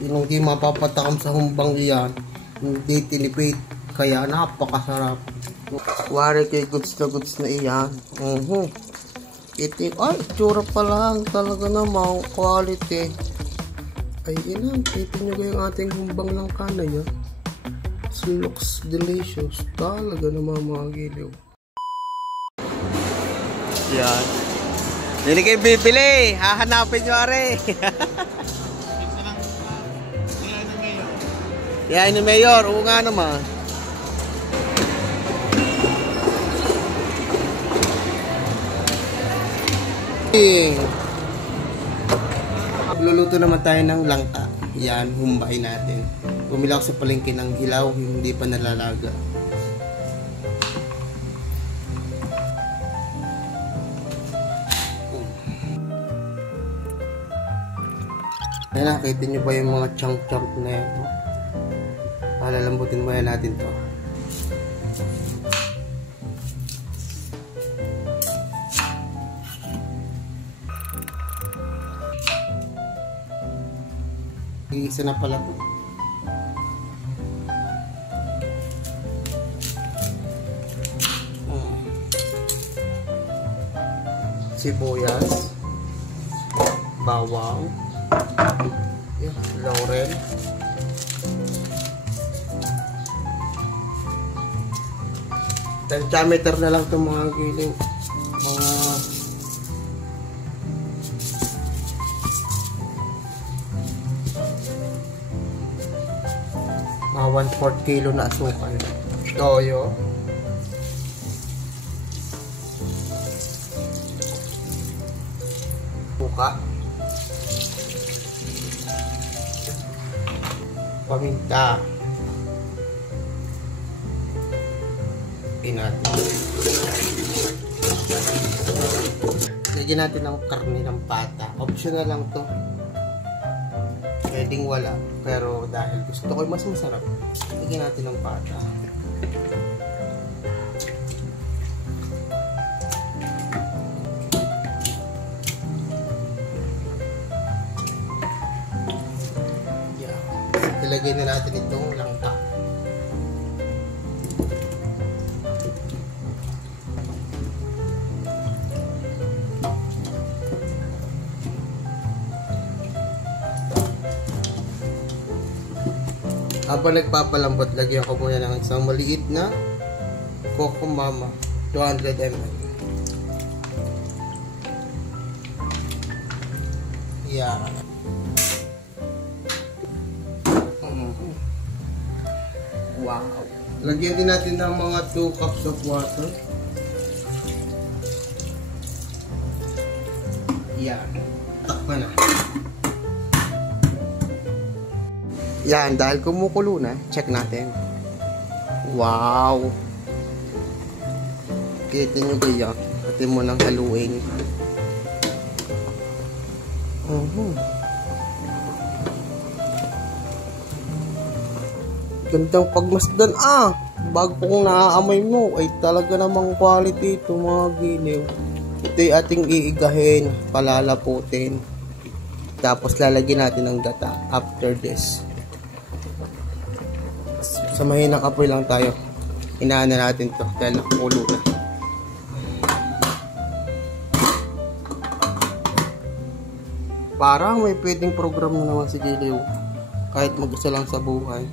Yung hindi mapapatakam sa humbang iyan, hindi tinipid, kaya napakasarap. Wari kay goods na iyan. Ay, tsura pa lang, talaga namang quality. Ay, ilan, titin nyo yung ating humbang langka na yan. It looks delicious, talaga namang mga giliw. Yan. Hindi kayo bibili, hahanapin nyo are. Yan ni Mayor, oo nga naman. Luluto naman tayo ng langka. Yan, humbay natin. Bumili ako sa palengke ng hilaw, hindi pa nalalaga. Ayan, nakita nyo ba yung mga chunk-chunk na yan? Palalambutin muna natin to. Isa na pala to. Sibuyas, bawang, laurel, diameter na lang itong mga giling, mga 1/4 kilo na asukal, toyo, buka, paminta, natin. Lagyan natin ng karne ng pata. Optional lang to. Pwedeng wala. Pero dahil gusto ko mas masarap, lagyan natin ng pata. Yeah. Ilagay na natin itong langka. Habang nagpapalambot, lagyan ko muna ng isang maliit na Coco Mama 200 ml. Yan. Wow. Lagyan din natin ng mga 2 cups of water. Yan. Takpan na. Yan, dahil kumukulo na, check natin. Wow! Kita nyo kaya, pati mo nang haluin. Gandang pagmasdan. Bago kong naaamoy mo, ay talaga namang quality ito mga giliw. Ito yung ating iigahin, palalaputin. Tapos lalagyan natin ng gata after this. Sa mahinang apoy lang tayo. Inaan na natin to dahil nakukulo na. Parang may pwedeng program na naman si Giliw. Kahit mag-isa lang sa buhay.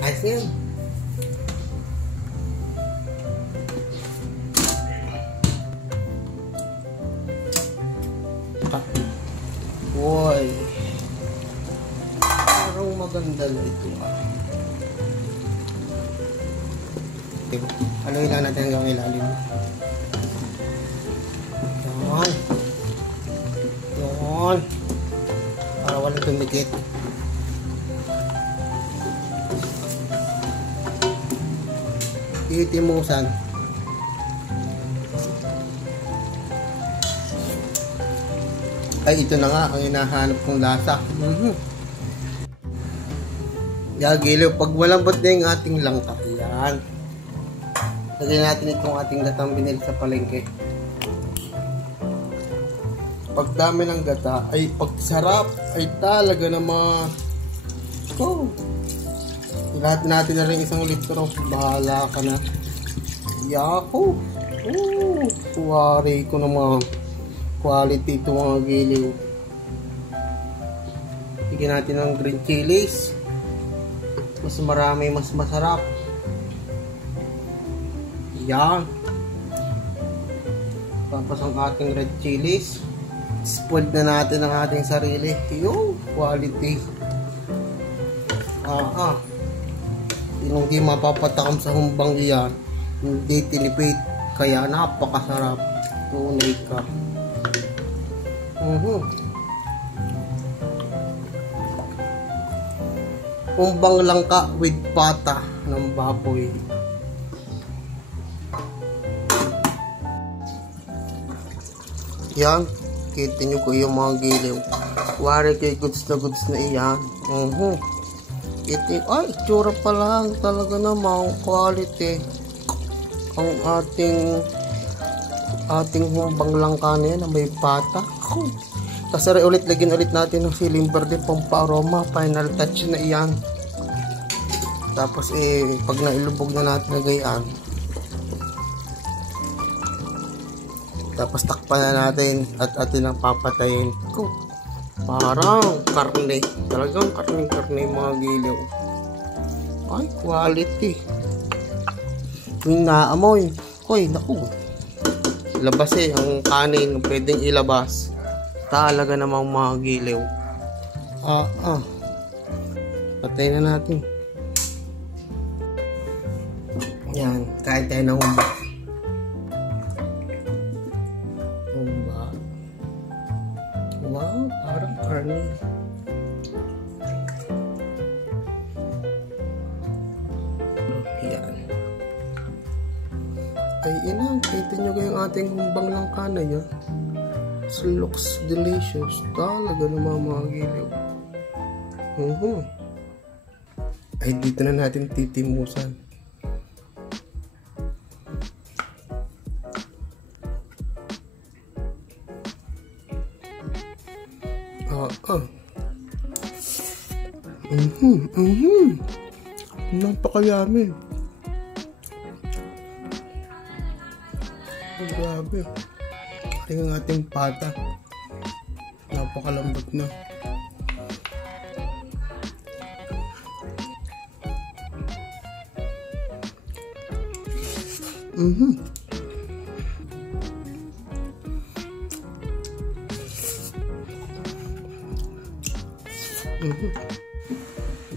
Ayos yan. Boy. Parang maganda na ito. Ano lang natin hanggang ilalim. Yan. Yan. Para walang tumikit. titimusan. Ay, ito na nga ang hinahanap kong lasa. Gagiliw, pag malambot na yung ating langka, yan. Lagyan natin itong ating gatang binili sa palengke. Pag dami ng gata, ay pagsarap, ay talaga naman. Lahat natin na rin 1 litro. Bahala ka na. Yako. Kuwari ko naman. Quality ito mga giliw. Bigyan natin ng green chilies. Mas marami, mas masarap. Yan. Tapos ang ating red chilies. Spoiled na natin ang ating sarili. Yung quality. Hindi mapapatakam sa humbang iyan. Hindi tinipid. Kaya napakasarap. Tunay ka. Humbang langka with pata ng baboy. Yan. Kita nyo ko yung mga giliw. Wari kay goods na iyan. Ay, itsura pa lang. Talaga namang quality. Ang ating humbang langka na yan na may pata. Kasari ulit, lagyan ulit natin ng siling verde, pampa-aroma. Final touch na iyan. Tapos pag nailubog na natin na gayaan. Tapos takpan na natin at atin ang papatayin. Parang karne. Talagang karne mga giliw. Ay, quality. Yung naamoy. Hoy, naku. Labas ang kanin. Pwedeng ilabas. Talaga namang mga giliw. Patay na natin. Yan. Kain tayo ng humba. Wow, parang karne. Yan. Ay, inang. Kita nyo kayong ating humbang langka na yan. It looks delicious. Talaga naman mga giliw. Ay, dito na natin titimusan. Napakayami. Grabe. Ito yung ating pata. Napakalambot na.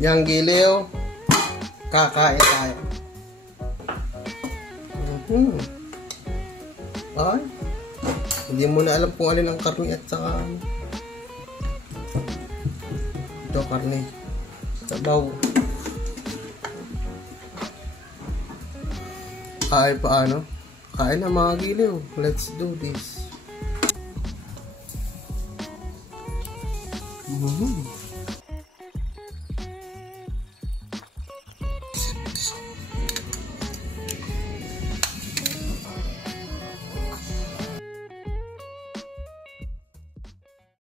Yang giliw, kakain tayo. Ay, hindi mo na alam kung alin ang karne at saka ito karne sabaw. Ay, paano? Kain na mga giliw. Let's do this.